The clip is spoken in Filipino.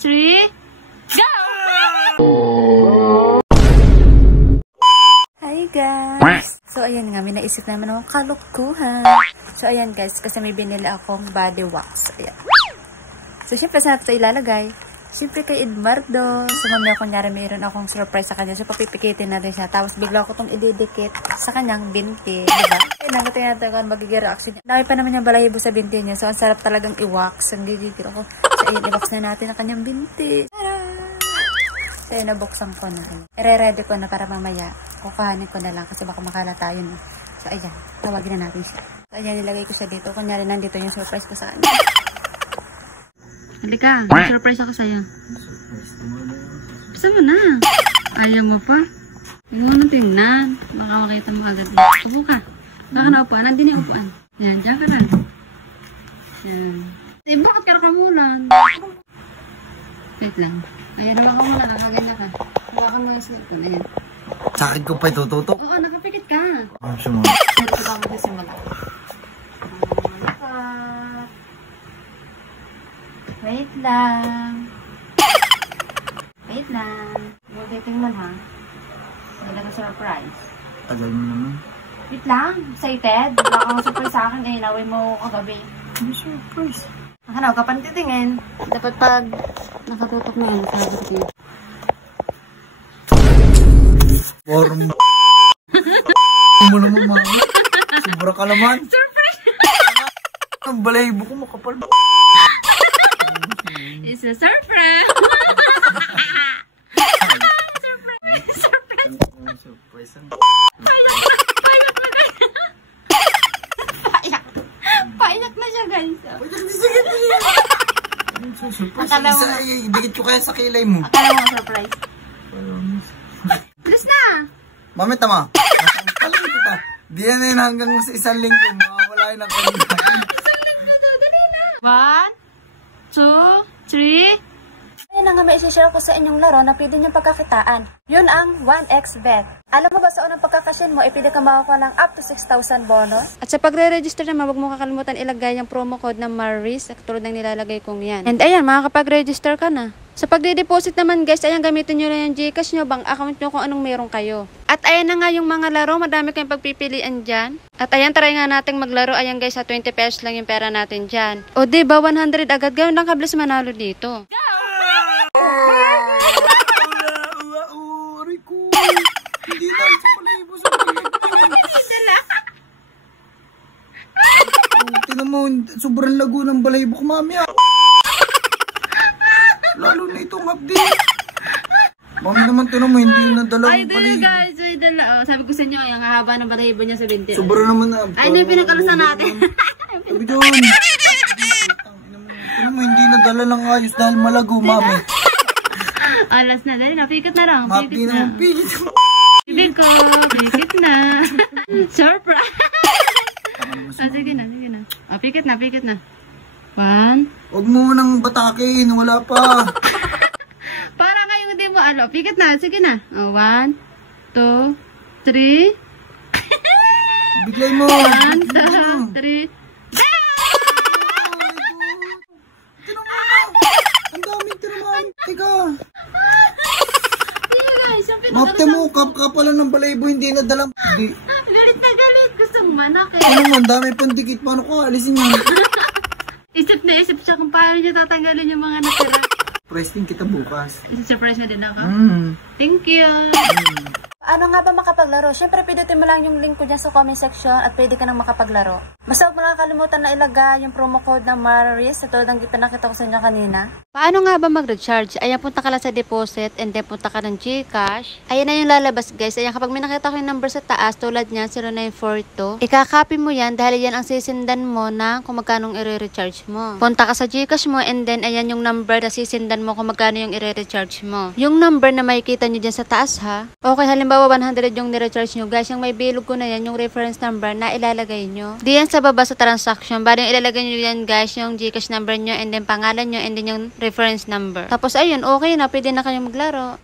3, go! Hi guys! So ayan nga, may naisip naman akong kalukuhan. So ayan guys, kasi may binili akong body wax. Ayan. So syempre saan ito ilalagay? Siyempre kay Edmardo. So mamaya kunyari mayroon akong surprise sa kanya. So papipikitin natin siya. Tapos bigla ko itong ididikit sa kanyang binti. Diba? Kaya natin natin kung magiging reaction niya. Dami pa naman yung balahibo sa binti niya. So ang sarap talagang i-wax. Ang gigigil ako. So ayun, i-wax na natin ang kanyang binti. Tara! So ayun, nabuksan ko na. I-ready ko na para mamaya. Kukuhanin ko na lang kasi baka makalata yun. So ayan, tawagin na natin siya. So ayan, nilagay ko siya dito. Kunyari nandito yung surprise ko sa kanya. Halika, surprise ako sa'yo. Gusto mo na. Ayaw mo pa. Huwag mo nang tingnan. Baka makita mo agad. Upo ka. Baka na upuan. Nandun yung upuan. Yan, dyan ka lang. Yan. Eh, bakit ka nakamulan? Wait lang. Ayan, nakamulan. Nakaganda ka. Huwag ka mo yung slip ko. Ayan. Sakit ko pa itututok. Oo, nakapikit ka. Sumunod. Ito ka mo simula. Wait lang. Wait lang. Huwag tingnan ha. Wala ka surprise. Tagal mo naman. Wait lang. Excited? Wala kang surprise sa akin. Eh, naway mo kagabi. Ano surprise? Ano, kapan titingin? Dapat pag nakatutok na yun. Form. Mo naman mga. Sobra ka naman. Surprise! Ang balahibo ko makapal. It's a surprise! Surprise! Surprise! Surprise. Paiyak na siya guys. Surprise. Idikit ko kaya sa kilay mo. Akala mo surprise. Plus na! Mami, tama. Alam kita. Di yan yun hanggang sa isang linggo. Mawawala yun ang kanina. 1, 2, 3. Ayun na nga may isi-share ko sa inyong laro na pwede niyong pagkakitaan. Yun ang 1xBet. Alam mo ba sa unang pagkakasyon mo, pwede ka makakuha ng up to 6,000 bonus? At sa pagre-register naman, huwag mo kakalimutan ilagay yung promo code na Maris, tulad ng nilalagay kong yan. And ayan, makakapag-register ka na. Sa pagde-deposit naman guys, ayan gamitin nyo na yung Gcash nyo, bank account nyo kung anong meron kayo. At ayan na nga yung mga laro, madami kayong pagpipilian dyan. At ayan, try nga nating maglaro. Ayan guys, sa 20 pesos lang yung pera natin dyan. O diba, 100 agad. Gawin lang kablis manalo dito. Hindi na, sa palahibo sa tinan mo, sobrang lago ng balahibo ko, mami. Lalo na itong update. Mami naman, tinan mo, hindi na dala Ay, ng balahibo. guys, may dala. Oh, sabi ko sa inyo, ang haba ng balahibo niya sa binti. Sobrang naman na. Ay, na yung pinakalusan natin. Sabi doon. Tinan mo, hindi na dala ng ayos dahil malago, mami. Alas na, dali na. Pikit na lang. Mati na mong pigit. Bibig ko, pikit na. Surprise! Sige na, sige na. Pikit na, pikit na. 1. Huwag mo nang batakin, wala pa. Para ngayong hindi mo, pikit na, sige na. 1, 2, 3. Biglay mo. 1, 2, 3. Ang daming tinamaan. Teka. Mapte mo, kapalan ng balahibo, hindi na dalang. Hindi. Galit na galit. Gusto mo manak eh. Ano man, dami pang dikit. Paano ko alisin yun? Isip na isip siya kung paano niya tatanggalin yung mga natira. Presting kita bukas. Surprise na din ako. Thank you. Ano nga ba makapaglaro? Siyempre, pidutin mo lang yung link ko dyan sa comment section at pwede ka nang makapaglaro. Basta huwag mo lang kalimutan na ilagay yung promo code na Maris sa tulad ng pinakita ko sa inyo kanina. Paano nga ba mag-recharge? Ayan, punta ka lang sa deposit and then punta ka ng Gcash. Ayan na yung lalabas guys. Ayan, kapag may nakita ko yung number sa taas tulad niyan, 0942, ikakopy mo yan dahil yan ang sisindan mo na kung magkano i-recharge mo. Punta ka sa Gcash mo and then ayan yung number na sisindan mo kung magkano yung i-recharge mo. Yung number na makikita nyo dyan sa taas ha. Okay, halimbawa 100 yung ni-recharge nyo guys, yung may bilog ko na yan, yung reference number na ilalagay nyo. Diyan sa baba sa transaction, bali yung ilalagay nyo yan guys, yung Gcash number nyo and then pangalan nyo and then yung reference number. Tapos ayun, okay na, pwede na kayo maglaro.